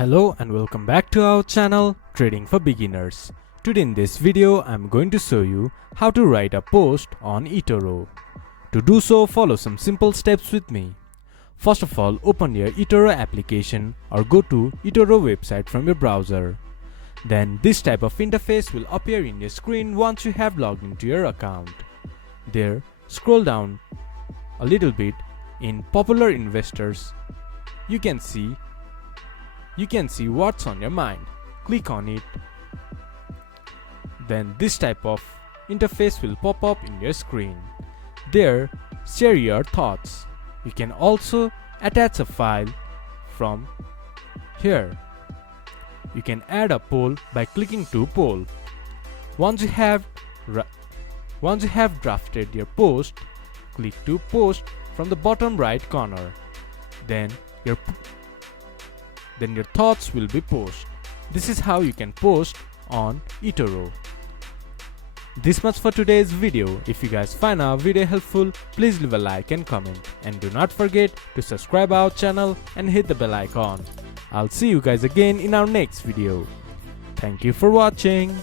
Hello and welcome back to our channel Trading for Beginners. Today in this video I'm going to show you how to write a post on Etoro. To do so, follow some simple steps with me. First of all, open your Etoro application or go to Etoro website from your browser. Then this type of interface will appear in your screen once you have logged into your account. There, scroll down a little bit. In Popular Investors, you can see what's on your mind. Click on it. Then this type of interface will pop up in your screen. There, share your thoughts. You can also attach a file from here. You can add a poll by clicking to poll. Once you have drafted your post, click to post from the bottom right corner. Then your thoughts will be posted. This is how you can post on Etoro. This much for today's video. If you guys find our video helpful, please leave a like and comment. And do not forget to subscribe our channel and hit the bell icon. I'll see you guys again in our next video. Thank you for watching.